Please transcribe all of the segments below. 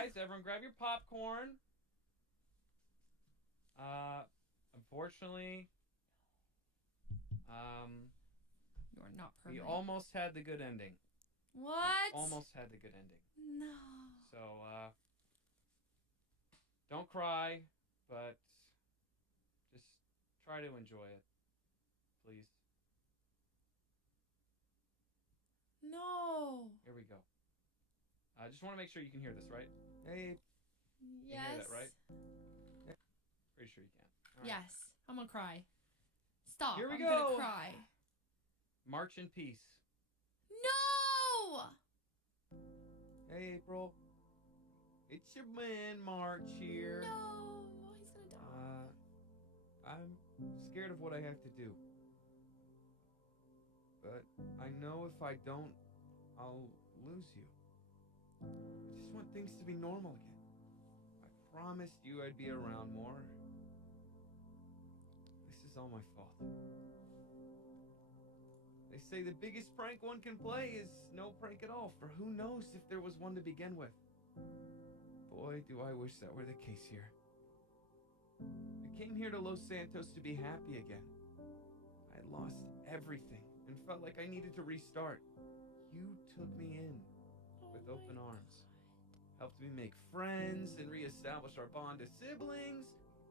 Guys, everyone grab your popcorn. Unfortunately, you're not we perfect. almost had the good ending. What? Almost had the good ending. No. So, don't cry, but just try to enjoy it, please. No. Here we go. I just want to make sure you can hear this, right? Hey, Yes. you hear that, right? Yeah. Pretty sure you can. All right. Yes. I'm gonna cry. Stop. Here we I'm go. gonna cry. March in peace. No. Hey, April. It's your man, March here. No. He's gonna die. I'm scared of what I have to do. But I know if I don't, I'll lose you. I just want things to be normal again. I promised you I'd be around more. This is all my fault. They say the biggest prank one can play is no prank at all, for who knows if there was one to begin with. Boy, do I wish that were the case here. I came here to Los Santos to be happy again. I had lost everything and felt like I needed to restart. You took me in with open arms. Helped me make friends and reestablish our bond as siblings.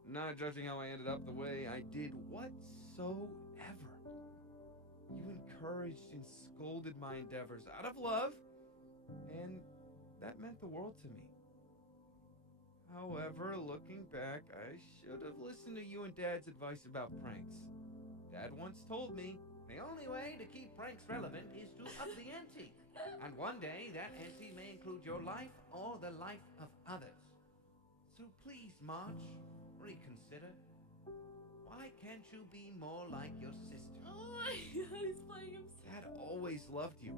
Not judging how I ended up the way I did whatsoever. You encouraged and scolded my endeavors out of love, and that meant the world to me. However, looking back, I should have listened to you and Dad's advice about pranks. Dad once told me, the only way to keep pranks relevant is to up the ante. And one day, that ante may include your life or the life of others. So please, Marge, reconsider. Why can't you be more like your sister? Oh my God, he's playing himself. Dad always loved you.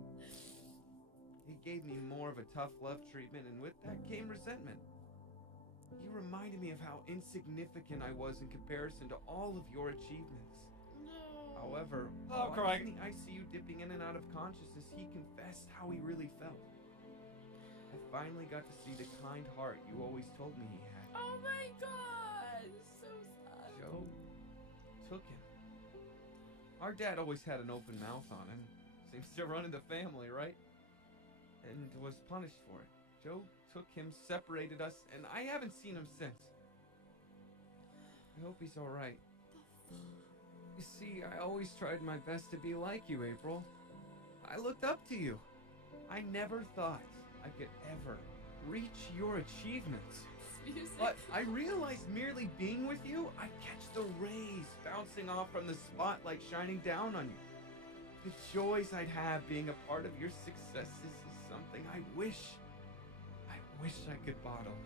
He gave me more of a tough love treatment, and with that came resentment. You reminded me of how insignificant I was in comparison to all of your achievements. No. However, while I was in the ICU dipping in and out of consciousness, he confessed how he really felt. I finally got to see the kind heart you always told me he had. Oh my God, so sad. Joe took him. Our dad always had an open mouth on him. Seems to run in the family, right? And was punished for it. Joe took him, separated us, and I haven't seen him since. I hope he's alright. You see, I always tried my best to be like you, April. I looked up to you. I never thought I could ever reach your achievements. But I realized merely being with you, I catch the rays bouncing off from the spotlight shining down on you. The joys I'd have being a part of your successes is something I wish I could bottle.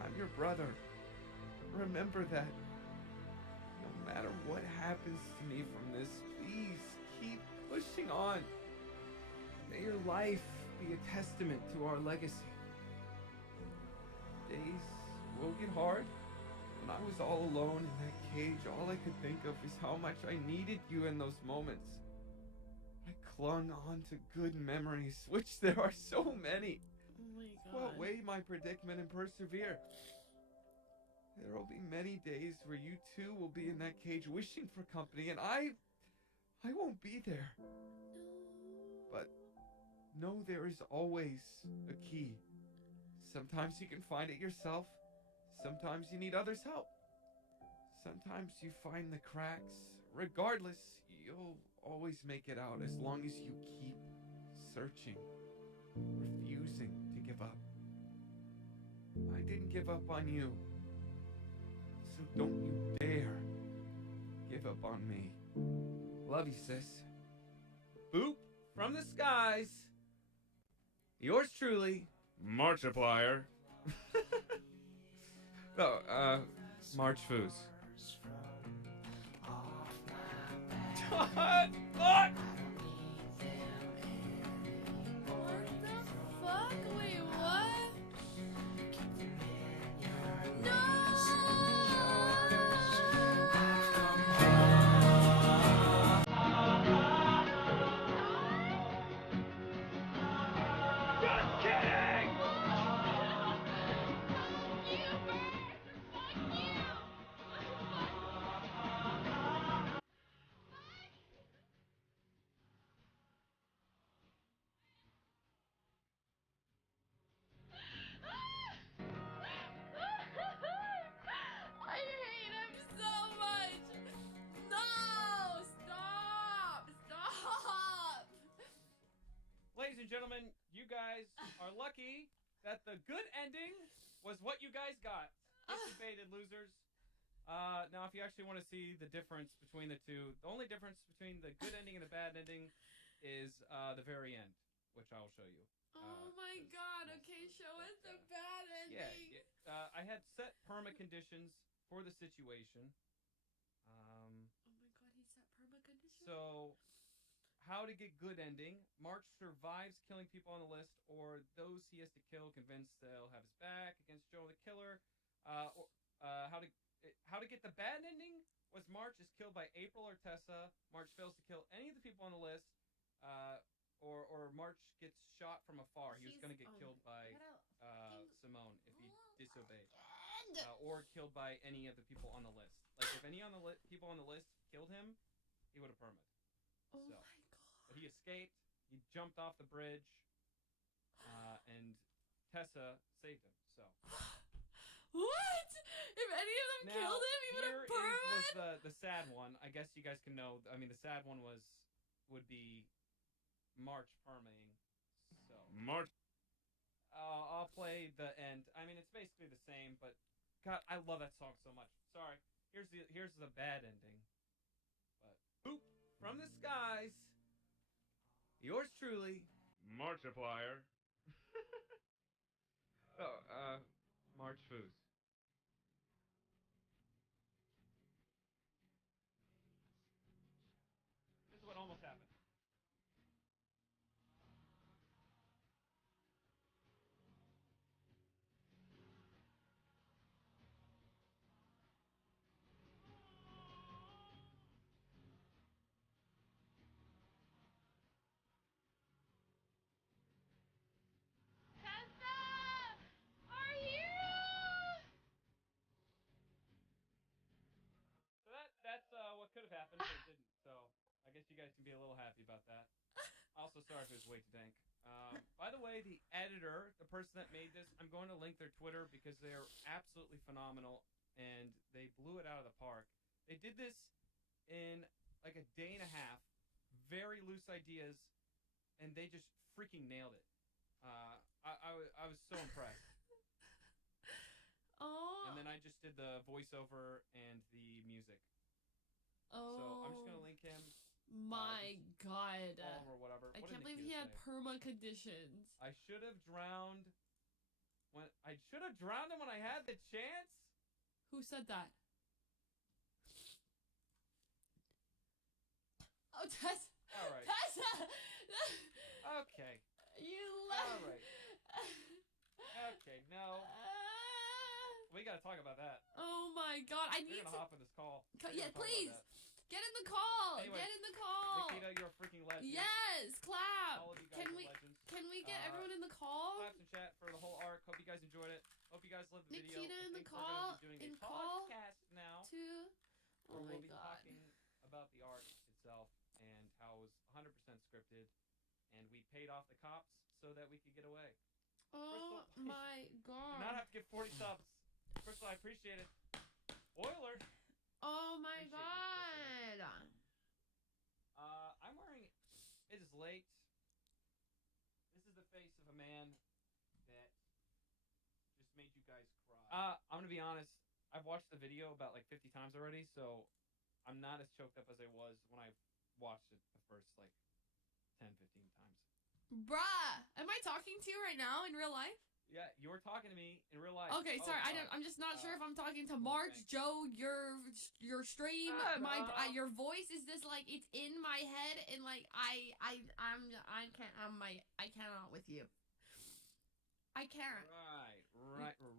I'm your brother. Remember that. No matter what happens to me from this, please keep pushing on. May your life be a testament to our legacy. Days will get hard. When I was all alone in that cage, all I could think of is how much I needed you in those moments. I clung on to good memories, which there are so many. Oh my God. Well, weigh my predicament and persevere. There will be many days where you too will be in that cage wishing for company, and I won't be there. No. But know there is always a key. Sometimes you can find it yourself. Sometimes you need others' help. Sometimes you find the cracks. Regardless, you'll always make it out as long as you keep searching, refusing to give up. I didn't give up on you. So don't you dare give up on me. Love you, sis. Boop from the skies. Yours truly, Markiplier. Oh, March Foos. What? What the fuck? Wait, what? No! Just kidding! and gentlemen, you guys are lucky that the good ending was what you guys got. Dissipated losers. Now, if you actually want to see the difference between the two, the only difference between the good ending and the bad ending is the very end, which I will show you. Oh my god, okay, show us the bad ending. Yeah, I had set perma conditions for the situation. Oh my god, he set perma conditions? So, how to get good ending. March survives killing people on the list, or those he has to kill convinced they'll have his back against Joe the Killer. How to get the bad ending was March is killed by April or Tessa. March fails to kill any of the people on the list. Or March gets shot from afar. He was going to get killed by Simone if he disobeyed. Or killed by any of the people on the list. Like, if any people on the list killed him, he would have permed. Oh my god. But he escaped. He jumped off the bridge. And Tessa saved him. So. What? If any of them killed him, he would have permed? Was the sad one. I guess you guys can know. I mean, the sad one would be March perming. So March. I'll play the end. I mean, it's basically the same, but God, I love that song so much. Sorry. Here's the bad ending. But boop from the skies. Yours truly, Markiplier. March Foos. This is what almost happened. So that's what could have happened, but it didn't. So I guess you guys can be a little happy about that. Also, sorry if it was way too dank. By the way, the editor, the person that made this, I'm going to link their Twitter because they're absolutely phenomenal, and they blew it out of the park. They did this in like a day and a half, very loose ideas, and they just freaking nailed it. I was so impressed. Oh. And then I just did the voiceover and the music. Oh. So I'm just gonna link him. My god. Or whatever. I What can't did believe he Nikita had say? perma conditions. I should have drowned him when I had the chance. Who said that? Oh, Tessa. All right. Tessa. Okay. You All right. Okay. No, we gotta talk about that. Oh my god, I We're need gonna to. hop in this call. Yeah, please. Get in the call. Anyway, Get in the call. Nikita, you're a freaking legend. Yes, clap. All of you guys Can are we legends. can we get everyone in the call? Claps and chat for the whole arc. Hope you guys enjoyed it. Hope you guys loved the video. Nikita I in the think we're gonna call. be doing In a call. podcast now. Two. Oh Where my we'll be god. talking about the arc itself and how it was 100% scripted, and we paid off the cops so that we could get away. Oh Crystal, my Do not god. have to get 40 subs. Crystal, I appreciate it. Oiler. Oh my Appreciate god. I'm wearing. It is late. This is the face of a man that just made you guys cry. I'm gonna be honest. I've watched the video about like 50 times already, so I'm not as choked up as I was when I watched it the first like 10, 15 times. Bruh, am I talking to you right now in real life? Yeah, you were talking to me in real life. Okay, sorry. I'm just not sure if I'm talking to March, thanks. Joe, your stream, No. your voice is this like it's in my head and like I cannot with you. I can't.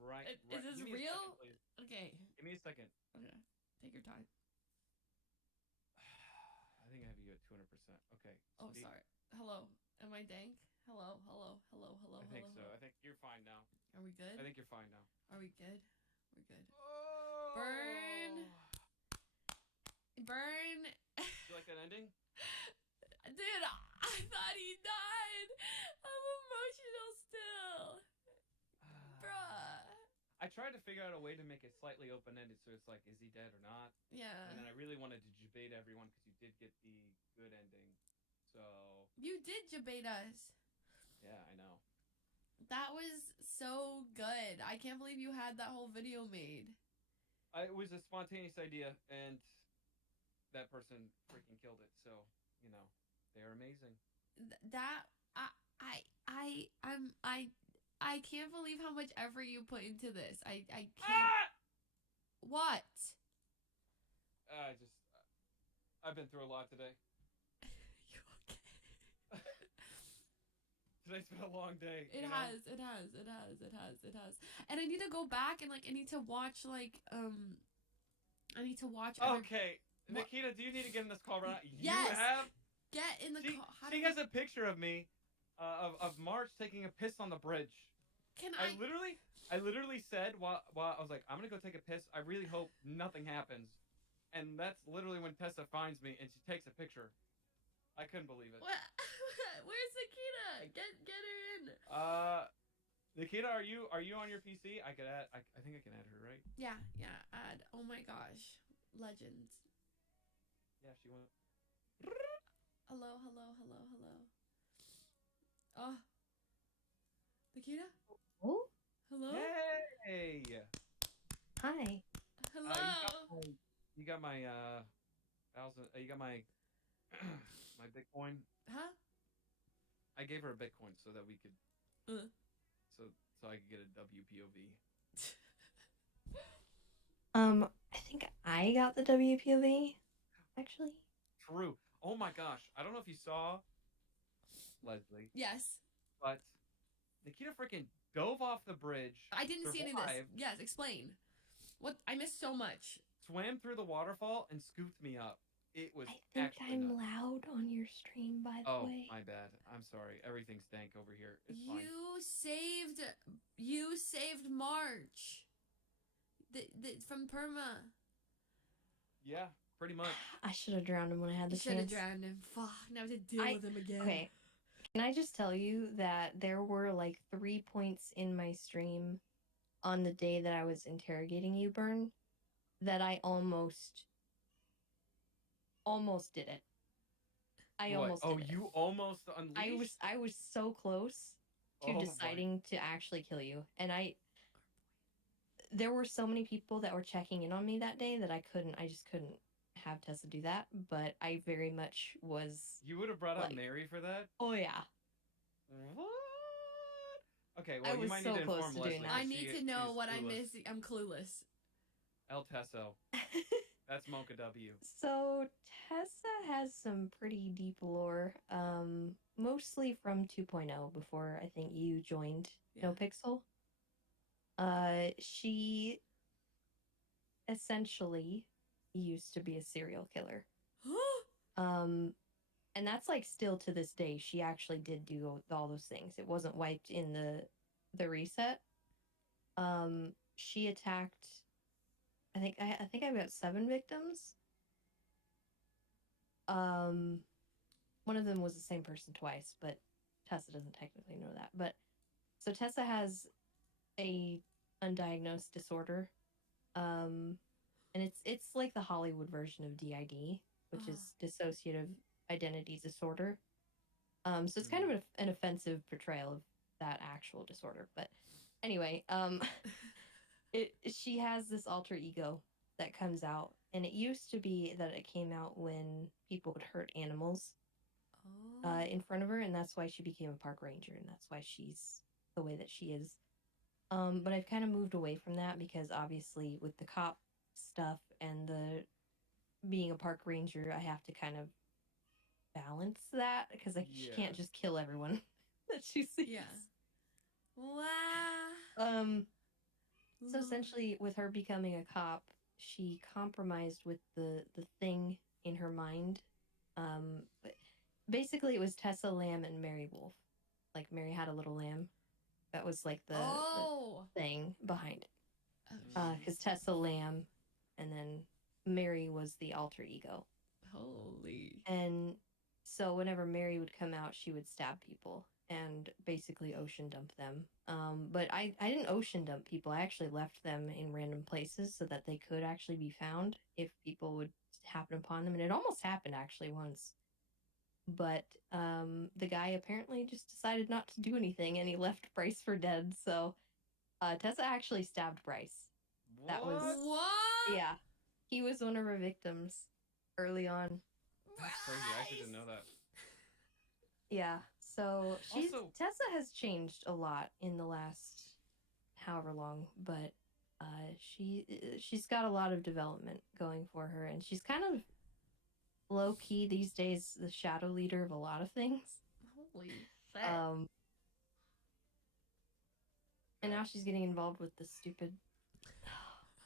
Right. Is this Give me a real? second, please. Okay. Give me a second. Okay. Take your time. I think I have you at 200%. Okay. Oh, Speak. sorry. Hello. Am I dank? Hello. I think so. I think you're fine now. Are we good? I think you're fine now. Are we good? We're good. Oh. Burn. You like that ending? Dude, I thought he died. I'm emotional still. Bruh. I tried to figure out a way to make it slightly open-ended, so it's like, is he dead or not? Yeah. And then I really wanted to debate everyone because you did get the good ending. So You did debate us. Yeah, I know. That was so good. I can't believe you had that whole video made. It was a spontaneous idea, and that person freaking killed it. So, you know, they're amazing. That I can't believe how much effort you put into this. I can't. Ah! What? I've been through a lot today. You okay? Today's been a long day. It has. And I need to go back and like I need to watch I need to watch. Okay, Nikita, do you need to get in this call right now? Yes. You have. Get in the car. She has a picture of me, of March taking a piss on the bridge. Can I literally said while I was like, I'm gonna go take a piss. I really hope nothing happens. And that's literally when Tessa finds me and she takes a picture. I couldn't believe it. What? Where's Nikita? Get her in. Nikita, are you on your PC? I could add. I think I can add her, right? Yeah. Add. Oh my gosh, legends. Yeah, she went. Hello. Oh, Nikita. Oh, Hello. Hey. hi. Hello. You got my you got my my Bitcoin. Huh? I gave her a Bitcoin so that we could so I could get a WPOV. I think I got the WPOV, actually. True. Oh my gosh. I don't know if you saw Leslie. Yes. But Nikita freaking dove off the bridge. I didn't see any of this. Yes, explain. What? I missed so much. Swam through the waterfall and scooped me up. It was I think I'm nuts. loud on your stream, by the way. Oh, my bad. I'm sorry. Everything's dank over here. It's fine. You saved March. From Perma. Yeah, pretty much. I should have drowned him when I had the chance. Should have drowned him. Fuck. Now I have to deal with him again. Okay. Can I just tell you that there were like 3 points in my stream on the day that I was interrogating you, Bern, that I almost did it. Almost did it. You almost unleashed? I was so close to deciding to actually kill you. And there were so many people that were checking in on me that day that I just couldn't have Tessa do that. But I very much was. You would have brought out Mary for that? Oh, yeah. What? Okay, well, you might need to inform Leslie. I need to know what I'm missing. I'm clueless. El Tesso. That's Mocha W. So Tessa has some pretty deep lore, mostly from 2.0 before I think you joined Nopixel. She essentially used to be a serial killer. And that's like still to this day. She actually did do all those things. It wasn't wiped in the reset. She attacked. I think I've got 7 victims. One of them was the same person twice, but Tessa doesn't technically know that. But so Tessa has a undiagnosed disorder, and it's like the Hollywood version of DID, which is dissociative identity disorder. So it's kind of an offensive portrayal of that actual disorder. But anyway, she has this alter ego that comes out, and it used to be that it came out when people would hurt animals in front of her, and that's why she became a park ranger, and that's why she's the way that she is. But I've kind of moved away from that because obviously with the cop stuff and the being a park ranger, I have to kind of balance that because she can't just kill everyone that she sees. Yeah. Wow. So essentially, with her becoming a cop, she compromised with the thing in her mind. But basically, it was Tessa Lamb and Mary Wolf. Like Mary had a little lamb. That was like the thing behind it. Because Tessa Lamb, and then Mary was the alter ego. Holy. And so whenever Mary would come out, she would stab people and basically ocean dump them. But I didn't ocean dump people. I actually left them in random places so that they could actually be found if people would happen upon them. And it almost happened actually once. but the guy apparently just decided not to do anything, and he left Bryce for dead. So Tessa actually stabbed Bryce. What? That was yeah. He was one of her victims early on. That's crazy. I actually didn't know that. Yeah. So Also, Tessa has changed a lot in the last however long, but she's got a lot of development going for her, and she's kind of low key these days the shadow leader of a lot of things. Holy shit. And now she's getting involved with the stupid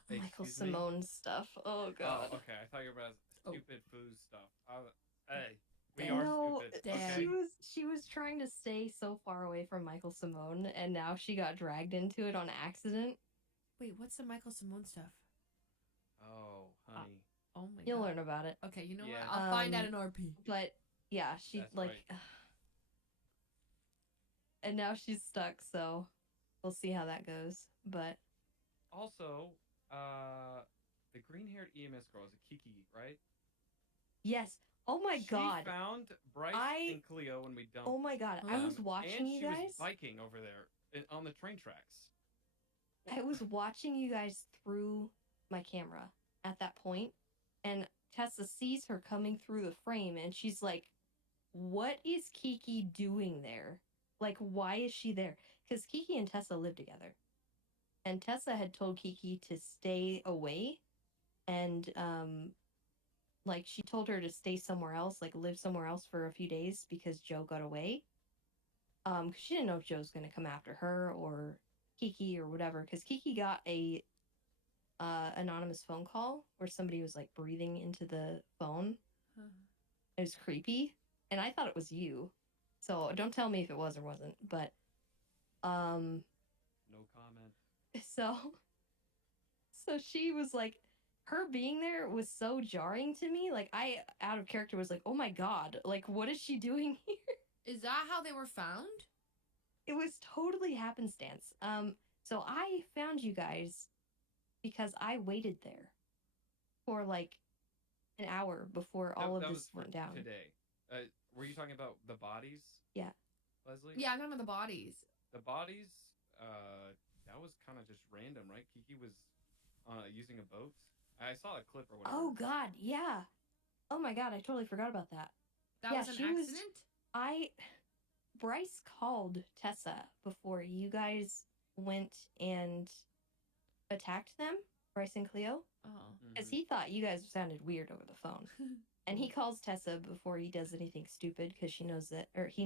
Michael Simone stuff. Oh god. Oh, okay. I thought you were about stupid food stuff. Hey, we Damn. are stupid. Damn. Okay? She was trying to stay so far away from Michael Simone, and now she got dragged into it on accident. Wait, what's the Michael Simone stuff? Oh, honey. Oh my god. You'll learn about it. Okay, you know Yeah. what? I'll find out in RP. But yeah, she That's like right. and now she's stuck, so we'll see how that goes. But Also, the green-haired EMS girl is a Kiki, right? yes. Oh my god. She found Bryce and Cleo when we dumped. Oh my god. I was watching you guys. And she was biking over there on the train tracks. I was watching you guys through my camera at that point, and Tessa sees her coming through the frame, and she's like, what is Kiki doing there? Like, why is she there? Because Kiki and Tessa live together. And Tessa had told Kiki to stay away, and like she told her to stay somewhere else, like live somewhere else for a few days because Joe got away. Because she didn't know if Joe was going to come after her or Kiki or whatever. Because Kiki got a anonymous phone call where somebody was like breathing into the phone. It was creepy, and I thought it was you. So don't tell me if it was or wasn't. But no comment. So she was like, her being there was so jarring to me. Like, I, out of character, was like, oh my god, like, what is she doing here? Is that how they were found? It was totally happenstance. So I found you guys because I waited there for like an hour before all of this went down. Today. Were you talking about the bodies? Yeah. Leslie? Yeah, I'm talking about the bodies. The bodies, that was kind of just random, right? Kiki was using a boat. I saw a clip or whatever. Oh god, yeah. Oh my god, I totally forgot about that. That was an accident? Bryce called Tessa before you guys went and attacked them, Bryce and Cleo. Because he thought you guys sounded weird over the phone. And he calls Tessa before he does anything stupid because he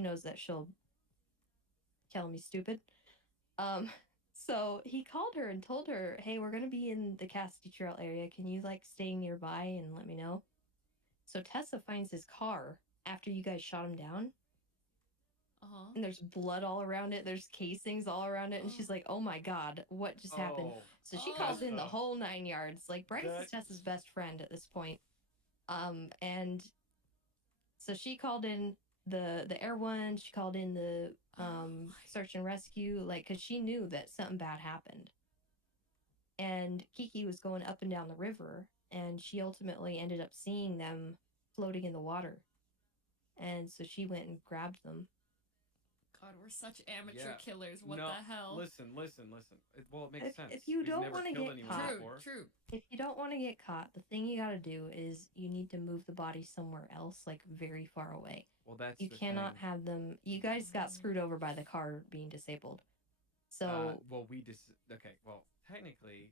knows that she'll tell me stupid. So he called her and told her, hey, we're going to be in the Cassidy Trail area. Can you like stay nearby and let me know? So Tessa finds his car after you guys shot him down. And there's blood all around it. There's casings all around it. And she's like, oh my god, what just happened? So she calls in the whole 9 yards. Like, Bryce is Tessa's best friend at this point. And so she called in the Air One. She called in the search and rescue, like, because she knew that something bad happened. And Kiki was going up and down the river, and she ultimately ended up seeing them floating in the water. And so she went and grabbed them. God, we're such amateur killers. What the hell? Listen. Well, it makes sense. If you don't want to get caught, true. If you don't want to get caught, the thing you got to do is you need to move the body somewhere else, like very far away. Well, that's you cannot have them. You guys got screwed over by the car being disabled. So okay. Well, technically,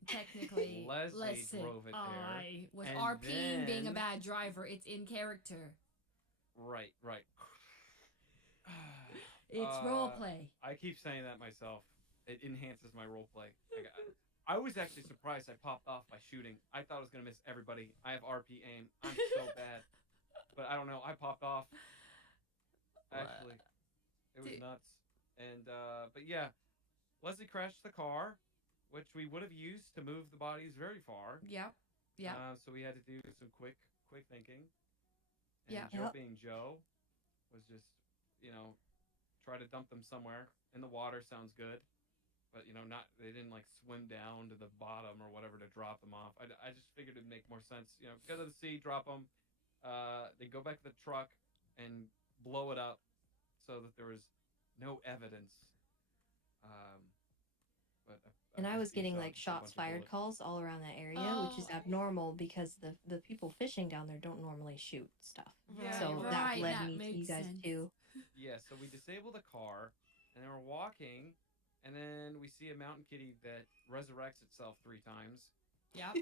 Leslie drove it there. With RP being a bad driver, it's in character. Right. It's roleplay. I keep saying that myself. It enhances my roleplay. I was actually surprised I popped off by shooting. I thought I was going to miss everybody. I have RP aim. I'm so bad. But I don't know. I popped off. Actually. It was nuts. And, but yeah. Leslie crashed the car, which we would have used to move the bodies very far. Yeah. So we had to do some quick thinking. And Joe being Joe was just, try to dump them somewhere in the water sounds good, but they didn't like swim down to the bottom or whatever to drop them off. I just figured it'd make more sense, because of the sea, drop them. They go back to the truck and blow it up so that there was no evidence. Um, but And I guess was getting Esau like just a bunch shots of fired bullets. calls all around that area, which is abnormal because the people fishing down there don't normally shoot stuff. Yeah, so you're that right. led That me to you makes guys sense. too. Yeah, so we disable the car, and then we're walking, and then we see a mountain kitty that resurrects itself 3 times. Yep.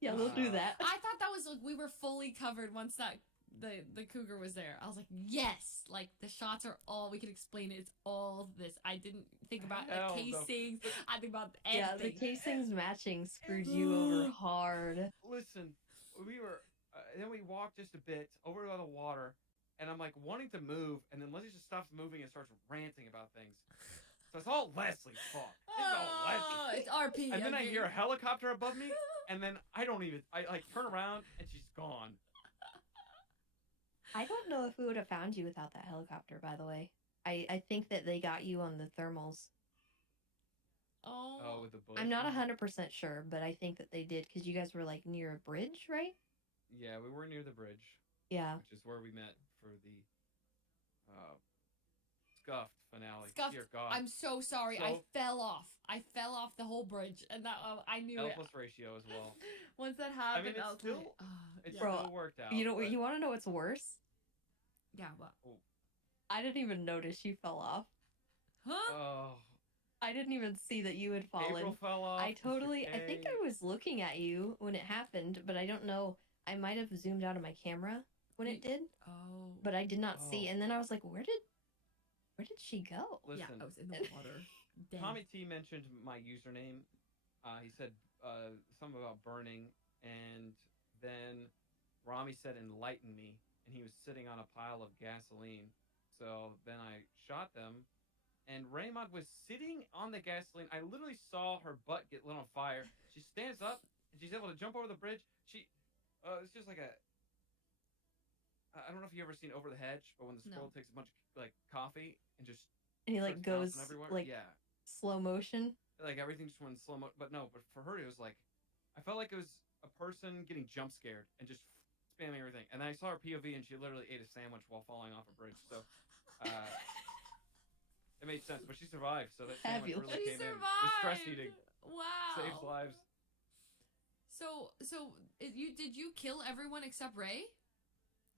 Yeah, they'll do that. I thought that was like we were fully covered once that the cougar was there. I was like, yes, like the shots are all we can explain it. It's all this. I didn't think about Hell the no. casings. I think about everything. Yeah, the casings matching screwed you over hard. Listen, we were, then we walked just a bit over by the water, and I'm like wanting to move, and then Leslie just stops moving and starts ranting about things. So it's all Leslie's fault. It's all Leslie. It's RP. And then I hear a helicopter above me, and then I like turn around, and she's gone. I don't know if we would have found you without that helicopter, by the way. I think that they got you on the thermals. Oh, with the bush. I'm not 100% sure, but I think that they did because you guys were like near a bridge, right? Yeah, we were near the bridge. Yeah. Which is where we met for the Scuffed finale. Scuffed. Dear God. I'm so sorry. I fell off. I fell off the whole bridge, and that I knew L it. plus ratio as well. Once that happened, I mean, I was still, like, it Bro, still worked out. You know, you want to know what's worse? Yeah, what? I didn't even notice you fell off. Huh? Oh. I didn't even see that you had fallen. April fell off. I think I was looking at you when it happened, but I don't know. I might have zoomed out of my camera when it did. Oh. But I did not see. And then I was like, where did she go? Listen, Yeah, I was in the water. Tommy T mentioned my username. He said something about burning, and then Rami said enlighten me, and he was sitting on a pile of gasoline. So then I shot them, and Raymond was sitting on the gasoline. I literally saw her butt get lit on fire. She stands up, and she's able to jump over the bridge. It's just like I don't know if you ever seen Over the Hedge, but when the squirrel takes a bunch of like coffee and just he like goes like slow motion. Like everything just went slow mo. But no, but for her it was like I felt like it was a person getting jump scared and just spamming everything. And then I saw her POV and she literally ate a sandwich while falling off a bridge. So it made sense, but she survived. So that sandwich really came in. The stress eating. Wow. Saves lives. So did you kill everyone except Ray?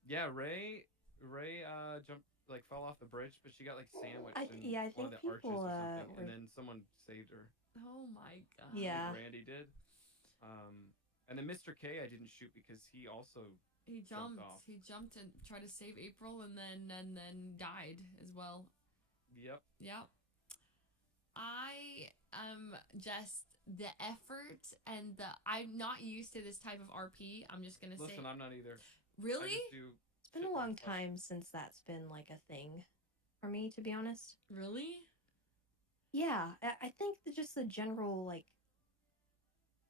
Yeah, Ray jumped like fell off the bridge, but she got like sandwiched I in one of the arches or something, were... and then someone saved her. Oh my God. Yeah. Like Randy did. And then Mr. K I didn't shoot because he also jumped off. He jumped and tried to save April and then died as well. Yep. I just the effort and I'm not used to this type of RP. I'm just gonna say. Listen, I'm not either. Really? It's been a long time since that's been like a thing for me, to be honest. Really? Yeah, I think that just the general like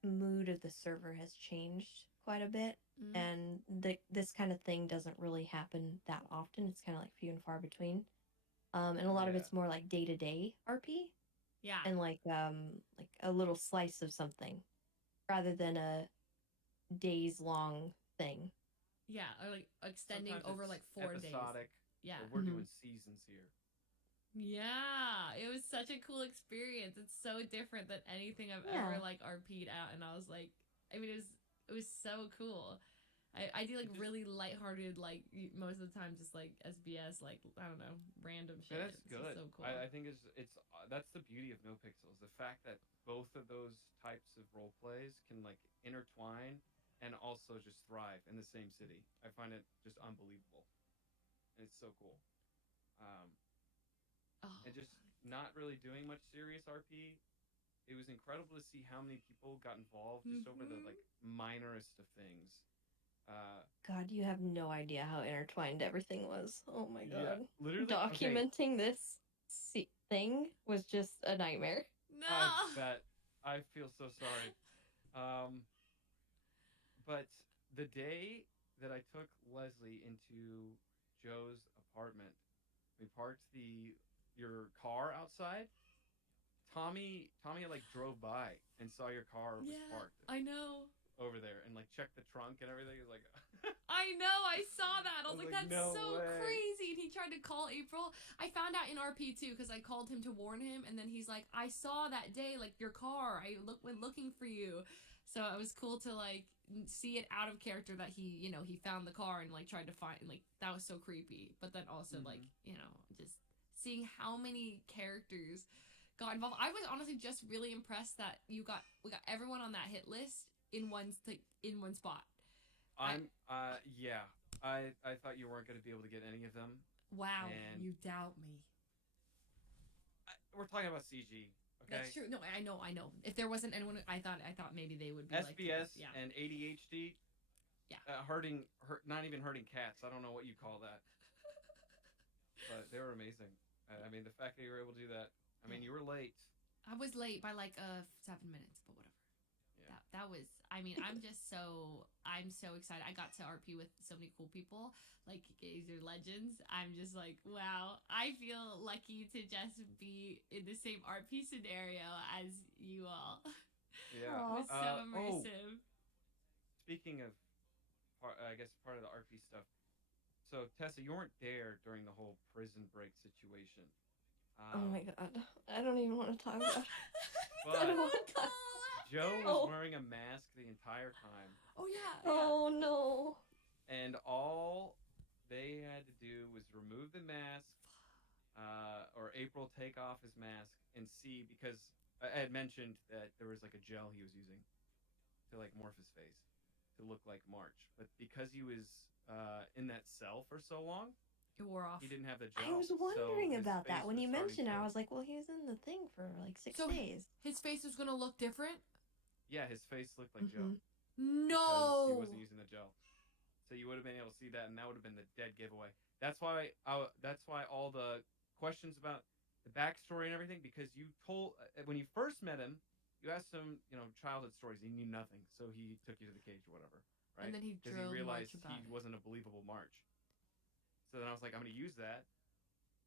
mood of the server has changed quite a bit, and this kind of thing doesn't really happen that often. It's kind of like few and far between, and a lot of it's more like day-to-day RP. Yeah. And like a little slice of something, rather than a days-long thing. Yeah, or like extending over like 4 days. Yeah. We're doing seasons here. Yeah, it was such a cool experience. It's so different than anything I've ever like RP'd out, and I was like, I mean, it was so cool. I do like really lighthearted, like most of the time, just like SBS, like I don't know, random shit. Yeah, that's good. So cool. I think it's that's the beauty of Nopixel, is the fact that both of those types of role plays can like intertwine and also just thrive in the same city. I find it just unbelievable, and it's so cool. And just not really doing much serious RP. It was incredible to see how many people got involved just over the like minorest of things. God, you have no idea how intertwined everything was. Oh my God. Yeah, literally documenting this thing was just a nightmare. No. I bet. I feel so sorry. But the day that I took Leslie into Joe's apartment, we parked your car outside. Tommy like drove by and saw your car was parked. I know. Over there and like checked the trunk and everything. It was like I know, I saw that. I was like, that's no so way. crazy. And he tried to call April. I found out in RP too, because I called him to warn him, and then he's like, I saw that day, like, your car. Went looking for you. So it was cool to like see it out of character that he found the car and like tried to find, like, that was so creepy. But then also like, just seeing how many characters got involved. I was honestly just really impressed that we got everyone on that hit list in one spot. Yeah. I thought you weren't going to be able to get any of them. Wow, and you doubt me. We're talking about CG. Okay? That's true. No, I know. If there wasn't anyone, I thought maybe they would be SBS like and ADHD. Yeah. Not even hurting cats. I don't know what you call that. But they were amazing. I mean, the fact that you were able to do that. I mean, you were late. I was late by like 7 minutes, but whatever. Yeah. That was. I mean, I'm so excited. I got to RP with so many cool people. Like, these are legends. I'm just like, wow. I feel lucky to just be in the same RP scenario as you all. Yeah. It was so immersive. Speaking of, I guess part of the RP stuff. So Tessa, you weren't there during the whole prison break situation. Oh my god. I don't even want to talk about it. But Joe was wearing a mask the entire time. Oh yeah. Oh no. And all they had to do was remove the mask, or April take off his mask and see, because I had mentioned that there was like a gel he was using to like morph his face to look like March. But because he was in that cell for so long, it wore off. He didn't have the gel. I was wondering about that when you mentioned it. I was like, well, he was in the thing for like 6 days. His face was gonna look different. Yeah, his face looked like Joe. No, he wasn't using the gel, so you would have been able to see that, and that would have been the dead giveaway. That's why all the questions about the backstory and everything, because you told when you first met him, you asked him, childhood stories. He knew nothing, so he took you to the cage or whatever, right? And then he realized he wasn't a believable March. So then I was like, I'm going to use that.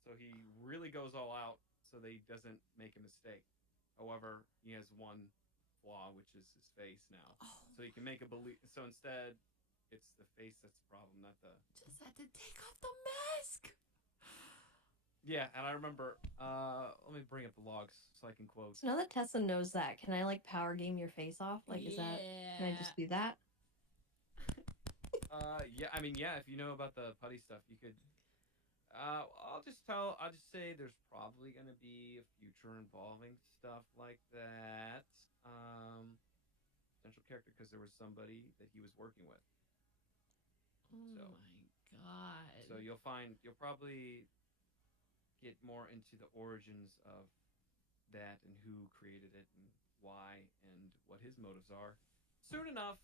So he really goes all out so that he doesn't make a mistake. However, he has one flaw, which is his face now. Oh. So he can make a believe. So instead, it's the face that's the problem, not the. Just had to take off the mask. Yeah, and I remember. Let me bring up the logs so I can quote. So now that Tessa knows that, can I like power game your face off? Like, is that? Can I just do that? Yeah. I mean, yeah. If you know about the putty stuff, you could. I'll just say there's probably gonna be a future involving stuff like that. Potential character, because there was somebody that he was working with. Oh my god. So you'll probably get more into the origins of that and who created it and why and what his motives are soon enough.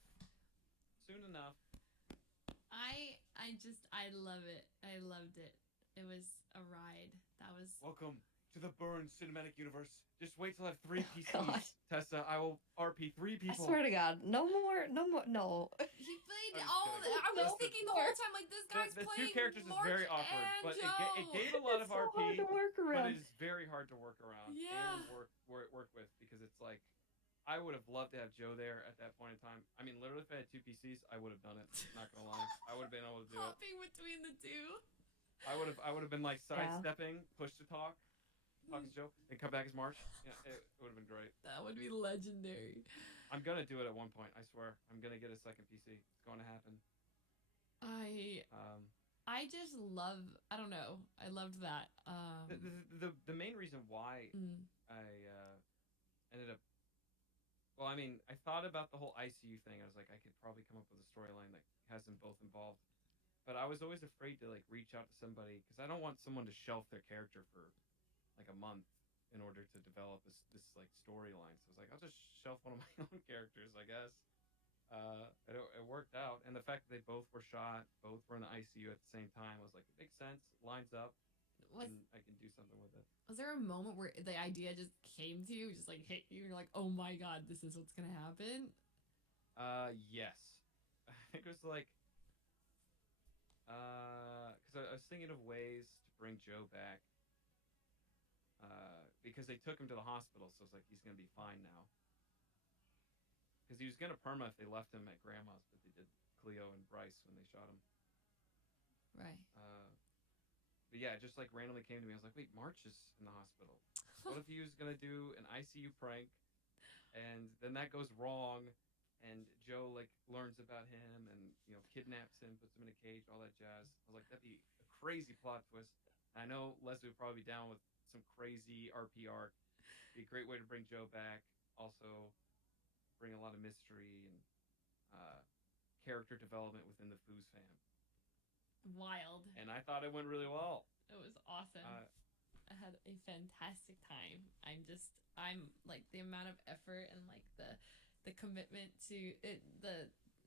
I love it. I loved it. It was a ride. That was. Welcome to the Burn Cinematic Universe. Just wait till I have 3 PCs. God. Tessa, I will RP 3 people. I swear to God, no more, no. He played all. I was thinking the whole time, like, this guy's the playing. 2 characters Mark is very awkward, but it gave a lot of so RP. hard to work around. But it is very hard to work around. Yeah. And work with, because it's like, I would have loved to have Joe there at that point in time. I mean, literally, if I had 2 PCs, I would have done it. Not gonna lie, I would have been able to do it. Hopping between the two. I would have been like sidestepping, push to talk to Joe, and come back as March. Yeah, it would have been great. That would be legendary. I'm gonna do it at one point. I swear. I'm gonna get a second PC. It's going to happen. I just love. I don't know. I loved that. The main reason why I ended up. Well, I mean, I thought about the whole ICU thing. I was like, I could probably come up with a storyline that has them both involved. But I was always afraid to like reach out to somebody, because I don't want someone to shelf their character for like a month in order to develop this like storyline. So I was like, I'll just shelf one of my own characters, I guess. It worked out, and the fact that they both were shot, both were in the ICU at the same time, I was like, it makes sense, lines up, and I can do something with it. Was there a moment where the idea just came to you, just like hit you, and you're like, oh my god, this is what's gonna happen? Yes. I think it was like, because I was thinking of ways to bring Joe back, because they took him to the hospital, so it's like, he's gonna be fine now. Because he was gonna perma if they left him at grandma's, but they did. Cleo and Bryce when they shot him. Right. But yeah, it just like randomly came to me. I was like, wait, March is in the hospital. What if he was gonna do an ICU prank, and then that goes wrong, and Joe like learns about him and kidnaps him, puts him in a cage, all that jazz. I was like, that'd be a crazy plot twist. I know Leslie would probably be down with some crazy RP arc. Be a great way to bring Joe back. Also, bring a lot of mystery and character development within the Foos fam. Wild. And I thought it went really well. It was awesome. I had a fantastic time. I'm like the amount of effort and like the commitment to it.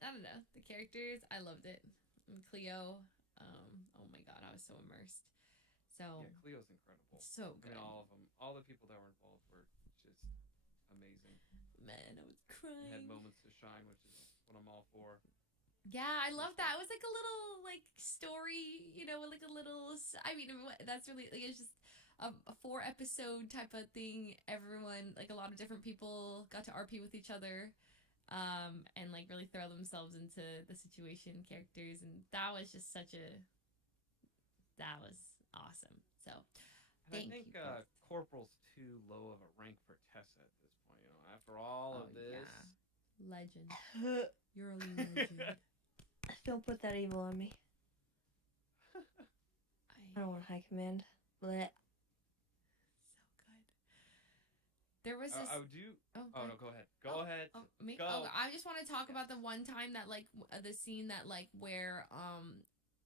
I don't know, the characters. I loved it. And Cleo. Oh my god, I was so immersed. So yeah, Cleo's incredible. So good. I mean, all of them, all the people that were involved were just amazing. Man, I was crying. They had moments to shine, which is what I'm all for. Yeah, I love that. It was like a little like story, like a little. I mean, that's really like it's just a 4-episode type of thing. Everyone, like a lot of different people, got to RP with each other, and like really throw themselves into the situation, characters, and that was just that was awesome. So, and I think Corporal's too low of a rank for Tessa at this point. After all of this, legend. You're a legend. Don't put that evil on me. I don't want high command. Blech. So good. There was this. Oh, no, go ahead. Go ahead. Go. Oh, I just want to talk about the one time that like the scene that like where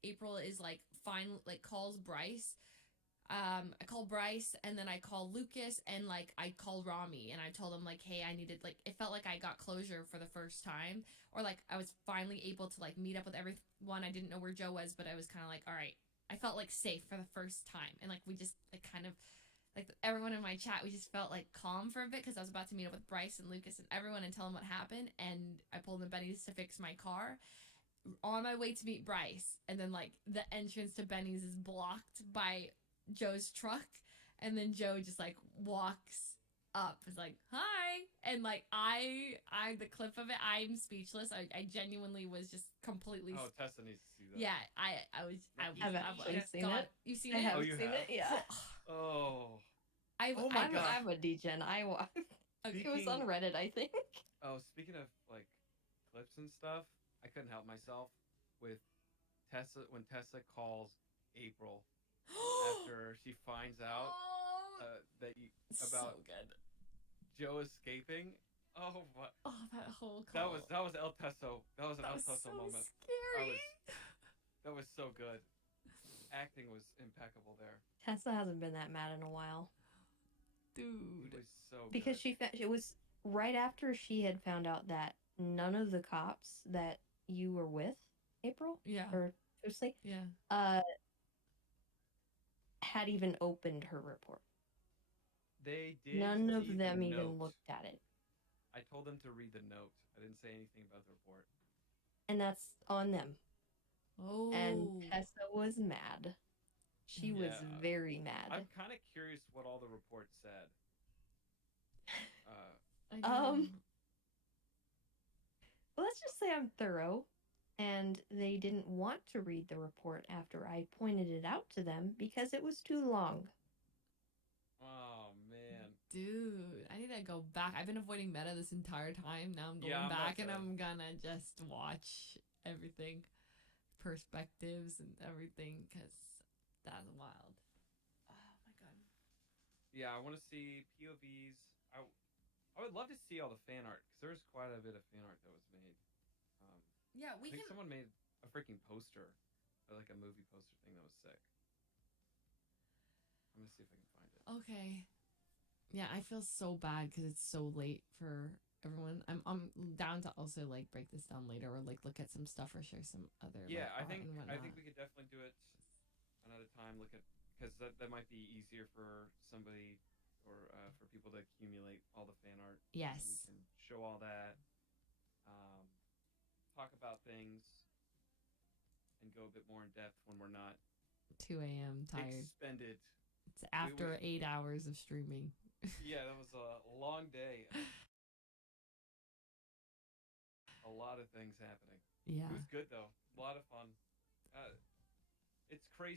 April is like calls Bryce. I called Bryce and then I called Lucas and like I called Rami and I told him like, hey, I needed like, it felt like I got closure for the first time, or like I was finally able to like meet up with everyone. I didn't know where Joe was, but I was kind of like, all right, I felt like safe for the first time. And like we just like kind of like everyone in my chat, we just felt like calm for a bit because I was about to meet up with Bryce and Lucas and everyone and tell them what happened. And I pulled in Benny's to fix my car on my way to meet Bryce, and then like the entrance to Benny's is blocked by Joe's truck, and then Joe just like walks up, is like, hi, and like I the clip of it, I'm speechless. I genuinely was just completely Tessa needs to see that. yeah. I've actually seen it. You've seen I it? have you seen have? it, yeah. Oh my god, I'm a degen. It was on Reddit, I think. Oh, speaking of like clips and stuff, I couldn't help myself with Tessa when Tessa calls April after she finds out about so good. Joe escaping. Oh, what? Oh, that whole call. That was El Teso. That was an El Teso so moment. Scary. That was so good. Acting was impeccable there. Tessa hasn't been that mad in a while. Dude. It was so because good. it was right after she had found out that none of the cops that you were with, April, or Fuslie, had even opened her report. They did. None of them even looked at it. I told them to read the note. I didn't say anything about the report. And that's on them. Oh. And Tessa was mad. She was very mad. I'm kind of curious what all the reports said. Well, let's just say I'm thorough, and they didn't want to read the report after I pointed it out to them because it was too long. Oh, man. Dude, I need to go back. I've been avoiding meta this entire time. Now I'm going back and I'm gonna just watch everything. Perspectives and everything, because that's wild. Oh, my God. Yeah, I want to see POVs. I would love to see all the fan art, because there's quite a bit of fan art that was made. I think someone made a freaking poster, or like a movie poster thing that was sick. I'm gonna see if I can find it. Okay. Yeah, I feel so bad because it's so late for everyone. I'm down to also like break this down later, or like look at some stuff or share some other. Yeah, like, I think we could definitely do it another time. Look at, because that might be easier for somebody, or for people to accumulate all the fan art. Yes. And we can show all that. Talk about things, and go a bit more in depth when we're not 2 a.m. tired. Expended. It's after 8 hours of streaming. Yeah, that was a long day. A lot of things happening. Yeah. It was good though. A lot of fun. It's crazy